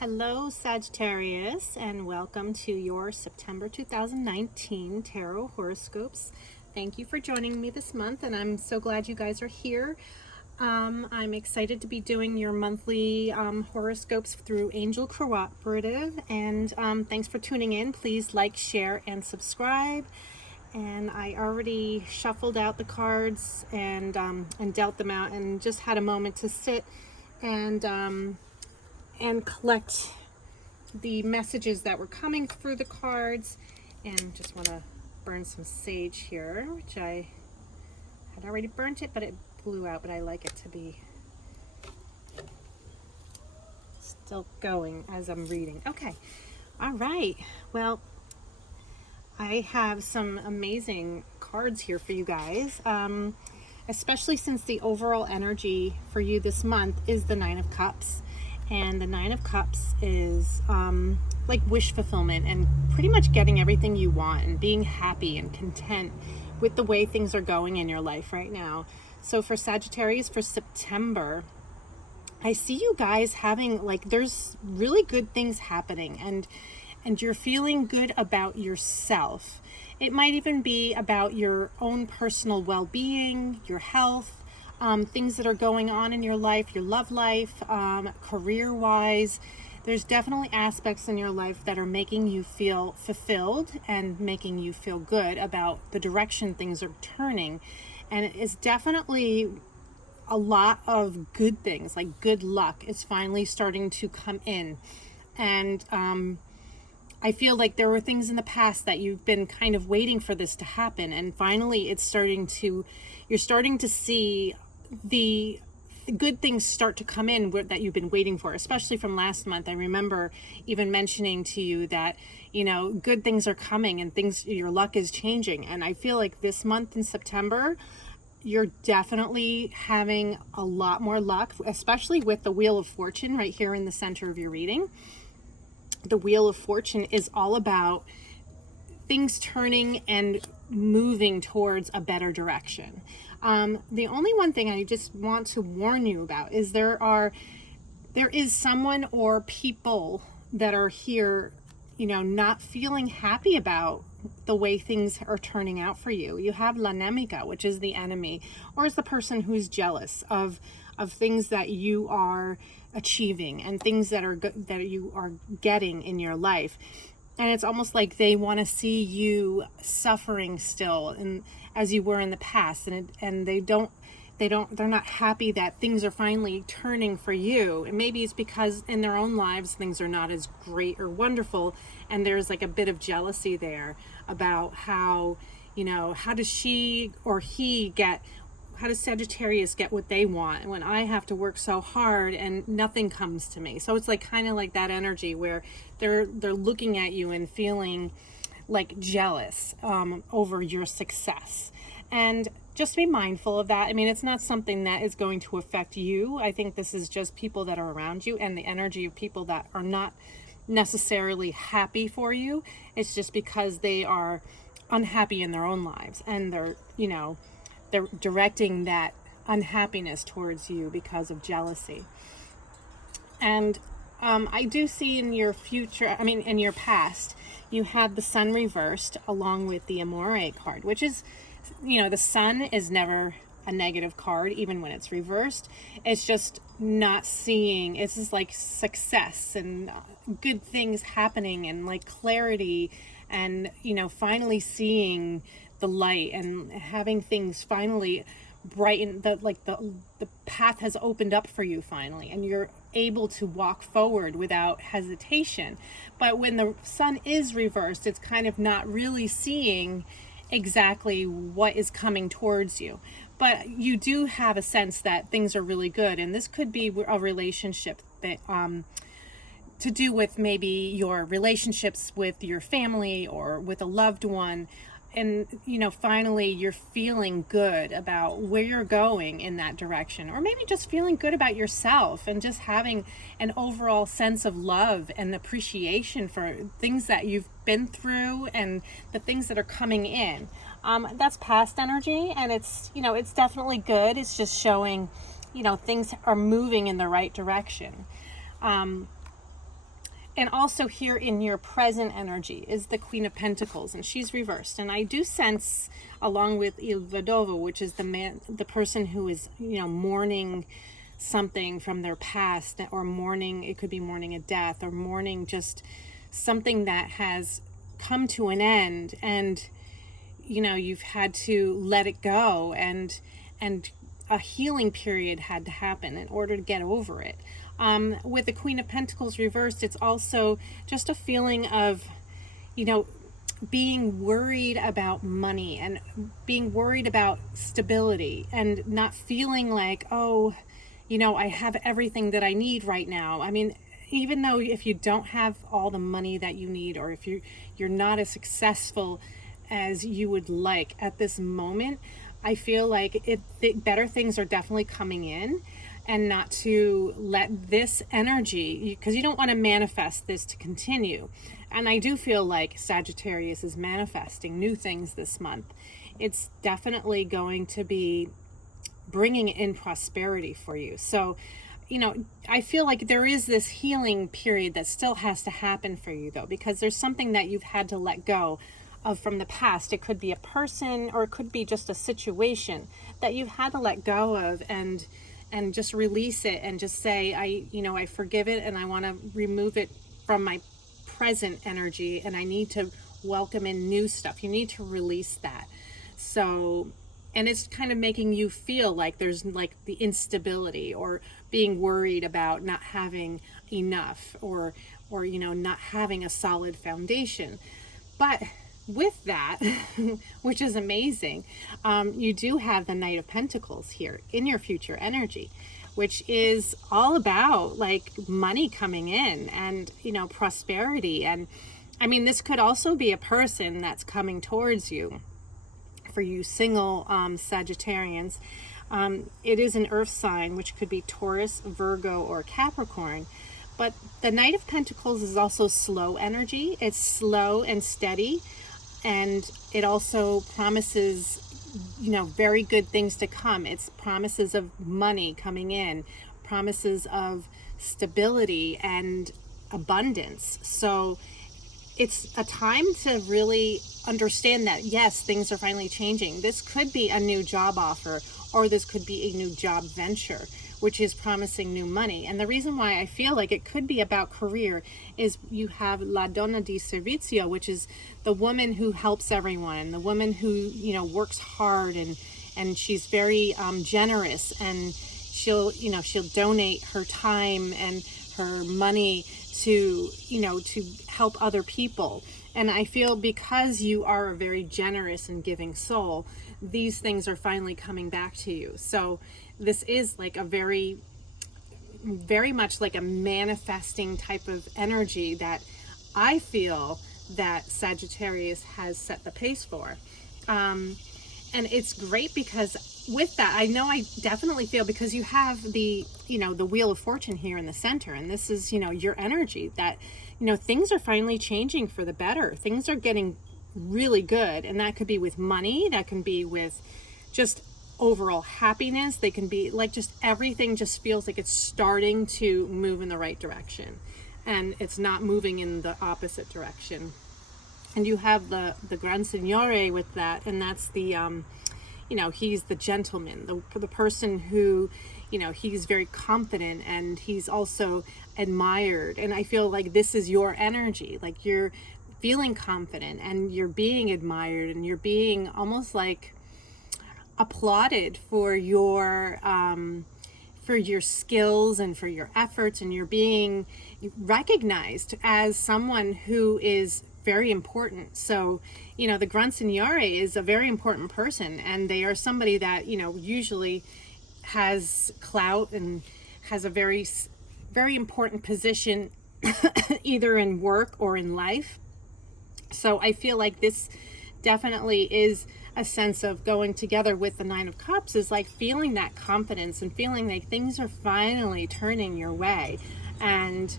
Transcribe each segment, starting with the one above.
Hello Sagittarius, and welcome to your September 2019 Tarot Horoscopes. Thank you for joining me this month, and I'm so glad you guys are here. I'm excited to be doing your monthly horoscopes through Angel Cooperative, and thanks for tuning in. Please like, share, and subscribe. And I already shuffled out the cards and dealt them out, and just had a moment to sit and collect the messages that were coming through the cards. And just want to burn some sage here, which I had already burnt it, but it blew out, but I like it to be still going as I'm reading. Okay, all right, well, I have some amazing cards here for you guys, especially since the overall energy for you this month is the Nine of Cups. And the Nine of Cups is like wish fulfillment and pretty much getting everything you want and being happy and content with the way things are going in your life right now. So for Sagittarius, for September, I see you guys having, like, there's really good things happening, and you're feeling good about yourself. It might even be about your own personal well-being, your health, things that are going on in your life, your love life, career-wise. There's definitely aspects in your life that are making you feel fulfilled and making you feel good about the direction things are turning. And it is definitely a lot of good things, like good luck is finally starting to come in. And I feel like there were things in the past that you've been kind of waiting for this to happen, and finally you're starting to see the good things start to come in that you've been waiting for, especially from last month. I remember even mentioning to you that, you know, good things are coming and your luck is changing. And I feel like this month in September, you're definitely having a lot more luck, especially with the Wheel of Fortune right here in the center of your reading. The Wheel of Fortune is all about things turning and moving towards a better direction. The only one thing I just want to warn you about is there is someone or people that are here, you know, not feeling happy about the way things are turning out for you. You have La Nemica, which is the enemy, or is the person who's jealous of things that you are achieving and things that you are getting in your life. And it's almost like they want to see you suffering still, and as you were in the past, and they're not happy that things are finally turning for you. And maybe it's because in their own lives things are not as great or wonderful, and there's like a bit of jealousy there about how, you know, how does Sagittarius get what they want when I have to work so hard and nothing comes to me? So it's like kind of like that energy where they're looking at you and feeling like jealous over your success. And just be mindful of that. I mean, it's not something that is going to affect you. I think this is just people that are around you and the energy of people that are not necessarily happy for you. It's just because they are unhappy in their own lives, and they're directing that unhappiness towards you because of jealousy. And I do see in your in your past, you had the Sun reversed along with the Amore card, which is, you know, the Sun is never a negative card, even when it's reversed. It's just not seeing, it's just like success and good things happening and like clarity and, you know, finally seeing the light and having things finally brighten, the path has opened up for you finally, and you're able to walk forward without hesitation. But when the Sun is reversed, it's kind of not really seeing exactly what is coming towards you, but you do have a sense that things are really good. And this could be a relationship that to do with maybe your relationships with your family or with a loved one. And, you know, finally you're feeling good about where you're going in that direction, or maybe just feeling good about yourself and just having an overall sense of love and appreciation for things that you've been through and the things that are coming in. That's past energy, and it's, you know, it's definitely good. It's just showing, you know, things are moving in the right direction. And also here in your present energy is the Queen of Pentacles, and she's reversed. And I do sense, along with Il Vedovo, which is the person who is, mourning something from their past, or mourning, it could be mourning a death, or mourning just something that has come to an end, and you've had to let it go, and a healing period had to happen in order to get over it. With the Queen of Pentacles reversed, it's also just a feeling of, being worried about money, and being worried about stability, and not feeling like, oh, I have everything that I need right now. I mean, even though if you don't have all the money that you need, or if you're not as successful as you would like at this moment, I feel like better things are definitely coming in, and not to let this energy, because you don't want to manifest this to continue. And I do feel like Sagittarius is manifesting new things this month. It's definitely going to be bringing in prosperity for you. So, I feel like there is this healing period that still has to happen for you, though, because there's something that you've had to let go of from the past. It could be a person, or it could be just a situation that you've had to let go of, and just release it, and just say, I forgive it, and I want to remove it from my present energy, and I need to welcome in new stuff. You need to release that. So, and it's kind of making you feel like there's like the instability, or being worried about not having enough, or not having a solid foundation. But with that, which is amazing, you do have the Knight of Pentacles here in your future energy, which is all about like money coming in, and prosperity. And I mean, this could also be a person that's coming towards you. For you single Sagittarians, it is an earth sign, which could be Taurus, Virgo, or Capricorn. But the Knight of Pentacles is also slow energy. It's slow and steady, and it also promises, very good things to come. It's promises of money coming in, promises of stability and abundance. So it's a time to really understand that, yes, things are finally changing. This could be a new job offer, or this could be a new job venture, which is promising new money. And the reason why I feel like it could be about career is you have La Donna di Servizio, which is the woman who helps everyone, the woman who, works hard, and she's very generous, and she'll donate her time and her money to help other people. And I feel because you are a very generous and giving soul, these things are finally coming back to you. So this is like a very, very much like a manifesting type of energy that I feel that Sagittarius has set the pace for. And it's great because with that, I know I definitely feel, because you have the, the Wheel of Fortune here in the center, and this is, your energy that, things are finally changing for the better. Things are getting really good. And that could be with money. That can be with just overall happiness. They can be like, just everything just feels like it's starting to move in the right direction, and it's not moving in the opposite direction. And you have the Gran Signore with that, and that's the he's the gentleman, the person who, he's very confident, and he's also admired. And I feel like this is your energy, like you're feeling confident, and you're being admired, and you're being almost like applauded for your skills and for your efforts, and you're being recognized as someone who is very important. So, the Gran Signore is a very important person, and they are somebody that, usually has clout and has a very, very important position either in work or in life. So I feel like this definitely is a sense of going together with the Nine of Cups, is like feeling that confidence and feeling like things are finally turning your way. And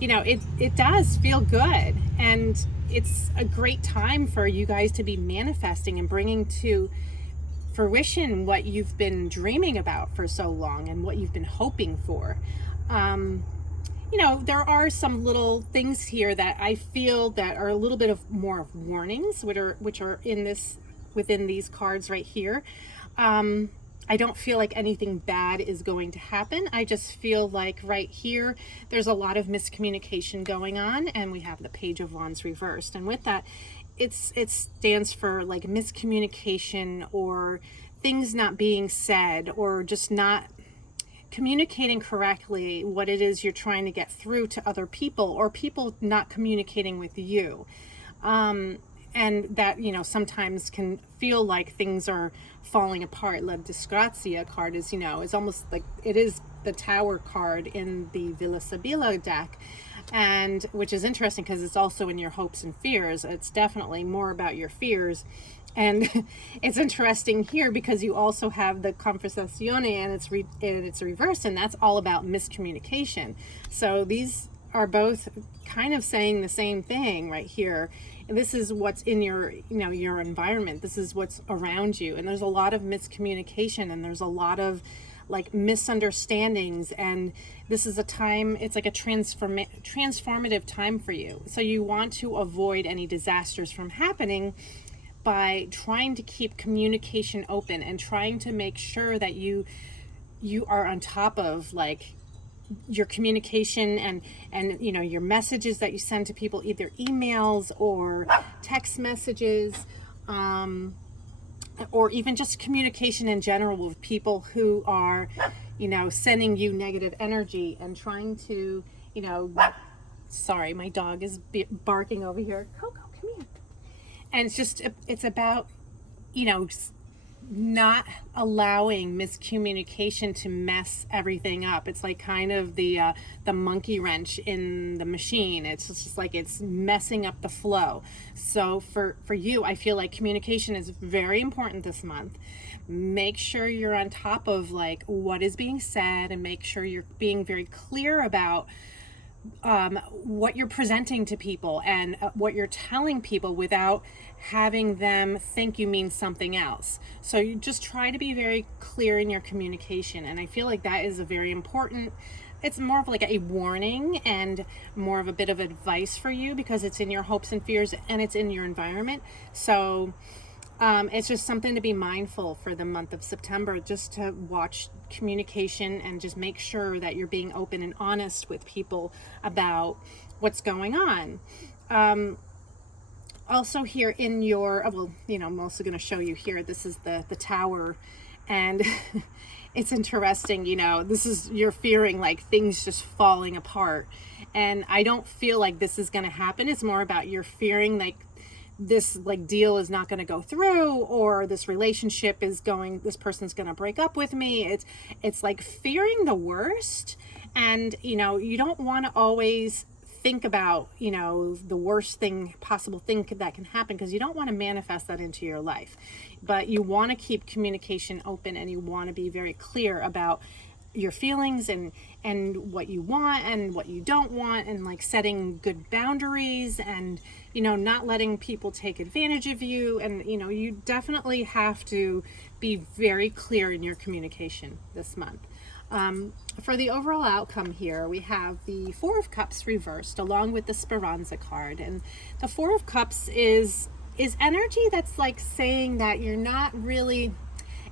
it does feel good, and it's a great time for you guys to be manifesting and bringing to fruition what you've been dreaming about for so long, and what you've been hoping for. there are some little things here that I feel that are a little bit of more of warnings, which are within these cards right here. I don't feel like anything bad is going to happen. I just feel like right here, there's a lot of miscommunication going on, and we have the Page of Wands reversed. And with that, it stands for like miscommunication, or things not being said, or just not communicating correctly what it is you're trying to get through to other people, or people not communicating with you. And that, sometimes can feel like things are falling apart. La Disgrazia card is, is almost like it is the Tower card in the Villa Sibilla deck. And which is interesting because it's also in your hopes and fears. It's definitely more about your fears. And it's interesting here because you also have the Conversazione, and it's reversed, and that's all about miscommunication. So these are both kind of saying the same thing right here. This is what's in your environment. This is what's around you. And there's a lot of miscommunication, and there's a lot of like misunderstandings. And this is a time, it's like a transformative time for you. So you want to avoid any disasters from happening by trying to keep communication open and trying to make sure that you are on top of like your communication and your messages that you send to people, either emails or text messages, or even just communication in general with people who are sending you negative energy and trying to sorry, my dog is barking over here. Coco, come here. And it's about not allowing miscommunication to mess everything up. It's like kind of the monkey wrench in the machine. It's just like it's messing up the flow. So for you, I feel like communication is very important this month. Make sure you're on top of like what is being said, and make sure you're being very clear about what you're presenting to people and what you're telling people without having them think you mean something else. So you just try to be very clear in your communication. And I feel like that is a very important, it's more of like a warning and more of a bit of advice for you, because it's in your hopes and fears and it's in your environment. So it's just something to be mindful for the month of September, just to watch communication and just make sure that you're being open and honest with people about what's going on. Also here in your, I'm also going to show you here, this is the Tower, and it's interesting, this is, you're fearing like things just falling apart. And I don't feel like this is going to happen. It's more about you're fearing like this like deal is not going to go through, or this relationship is this person's going to break up with me. It's like fearing the worst. And you don't want to always think about the worst possible thing that can happen, because you don't want to manifest that into your life. But you want to keep communication open, and you want to be very clear about your feelings and what you want and what you don't want, and like setting good boundaries, and not letting people take advantage of you. And you definitely have to be very clear in your communication this month. For the overall outcome here, we have the Four of Cups reversed along with the Speranza card. And the Four of Cups is energy that's like saying that you're not really,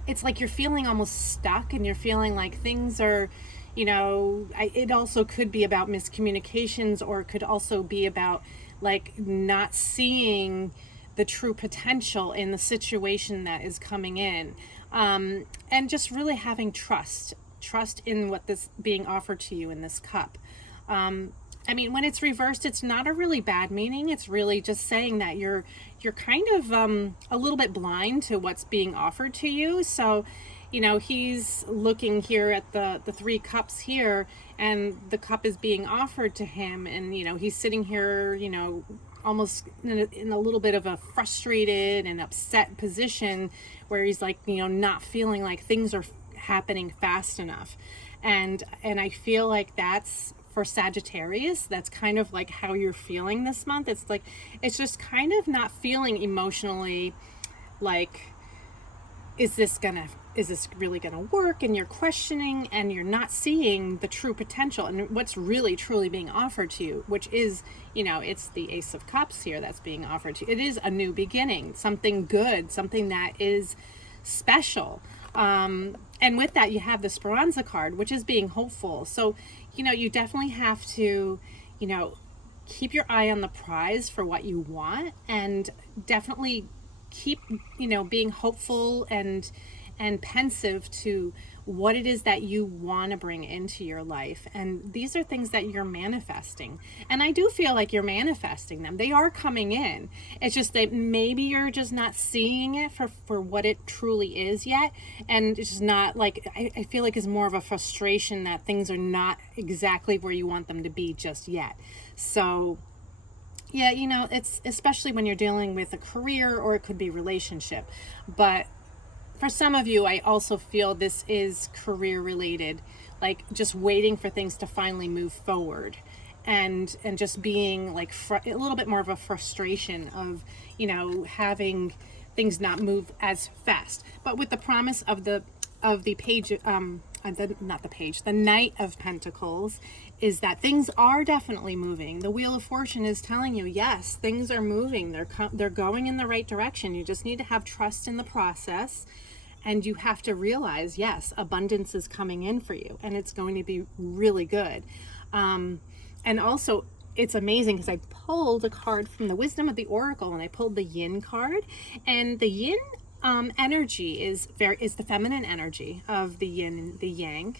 it's like you're feeling almost stuck, and you're feeling like things are, it also could be about miscommunications, or it could also be about like not seeing the true potential in the situation that is coming in, and just really having trust in what this being offered to you in this cup. I mean, when it's reversed, it's not a really bad meaning. It's really just saying that you're kind of a little bit blind to what's being offered to you. So, he's looking here at the three cups here, and the cup is being offered to him, and he's sitting here, almost in a little bit of a frustrated and upset position, where he's like, not feeling like things are happening fast enough. And I feel like that's, for Sagittarius, that's kind of like how you're feeling this month. It's like, it's just kind of not feeling emotionally like is this really gonna work? And you're questioning, and you're not seeing the true potential and what's really truly being offered to you, which is, it's the Ace of Cups here that's being offered to you. It is a new beginning, something good, something that is special. And with that, you have the Speranza card, which is being hopeful. So, you definitely have to, keep your eye on the prize for what you want, and definitely keep, being hopeful and pensive to what it is that you want to bring into your life. And these are things that you're manifesting. And I do feel like you're manifesting them. They are coming in. It's just that maybe you're just not seeing it for what it truly is yet. And it's just not like, I feel like it's more of a frustration that things are not exactly where you want them to be just yet. So yeah, it's especially when you're dealing with a career, or it could be relationship. But for some of you, I also feel this is career related, like just waiting for things to finally move forward, and just being like a little bit more of a frustration of, having things not move as fast. But with the promise of the page, the Knight of Pentacles, is that things are definitely moving. The Wheel of Fortune is telling you, yes, things are moving. They're going in the right direction. You just need to have trust in the process. And you have to realize, yes, abundance is coming in for you, and it's going to be really good. And also, it's amazing because I pulled a card from the Wisdom of the Oracle, and I pulled the Yin card. And the Yin energy is the feminine energy of the Yin and the Yang.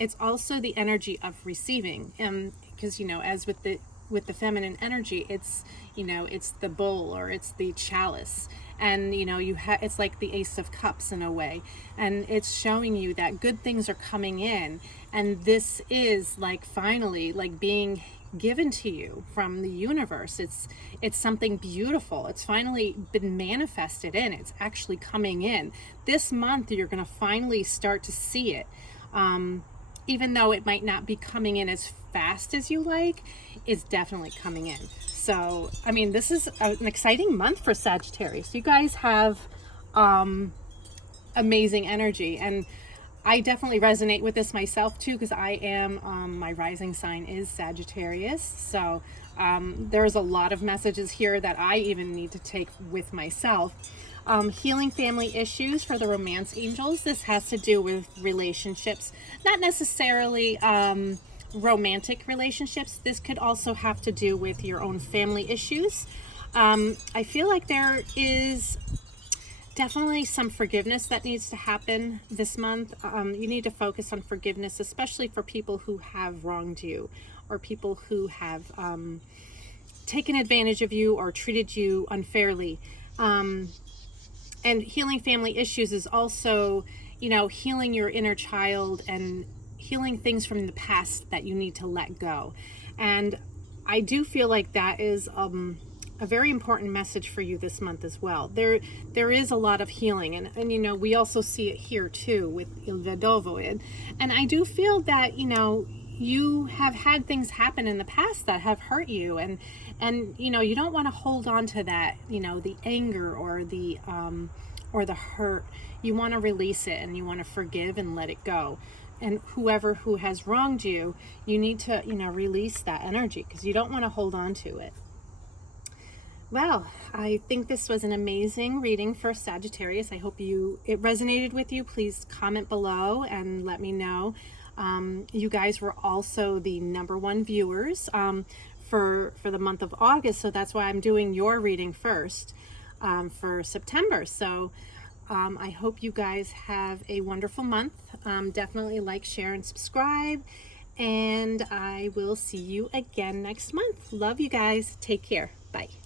It's also the energy of receiving, because as with the feminine energy, it's it's the bowl, or it's the chalice. And it's like the Ace of Cups in a way, and it's showing you that good things are coming in, and this is like finally like being given to you from the universe. It's something beautiful. It's finally been manifested in. It's actually coming in. This month you're going to finally start to see it. Even though it might not be coming in as fast as you like, it's definitely coming in. So, I mean, this is an exciting month for Sagittarius. You guys have amazing energy, and I definitely resonate with this myself too, because I am, my rising sign is Sagittarius. So there's a lot of messages here that I even need to take with myself. Healing family issues for the romance angels. This has to do with relationships, not necessarily romantic relationships. This could also have to do with your own family issues. I feel like there is definitely some forgiveness that needs to happen this month. You need to focus on forgiveness, especially for people who have wronged you, or people who have taken advantage of you or treated you unfairly. And healing family issues is also, healing your inner child and healing things from the past that you need to let go. And I do feel like that is a very important message for you this month as well. There is a lot of healing, and we also see it here too with Il Vedovo. And I do feel that, you have had things happen in the past that have hurt you, and you don't want to hold on to that, the anger or the hurt. You want to release it, and you want to forgive and let it go. And whoever who has wronged you, you need to, release that energy, because you don't want to hold on to it. Well, I think this was an amazing reading for Sagittarius. I hope it resonated with you. Please comment below and let me know. You guys were also the #1 viewers for the month of August, so that's why I'm doing your reading first for September. So I hope you guys have a wonderful month. Definitely like, share, and subscribe, and I will see you again next month. Love you guys. Take care. Bye.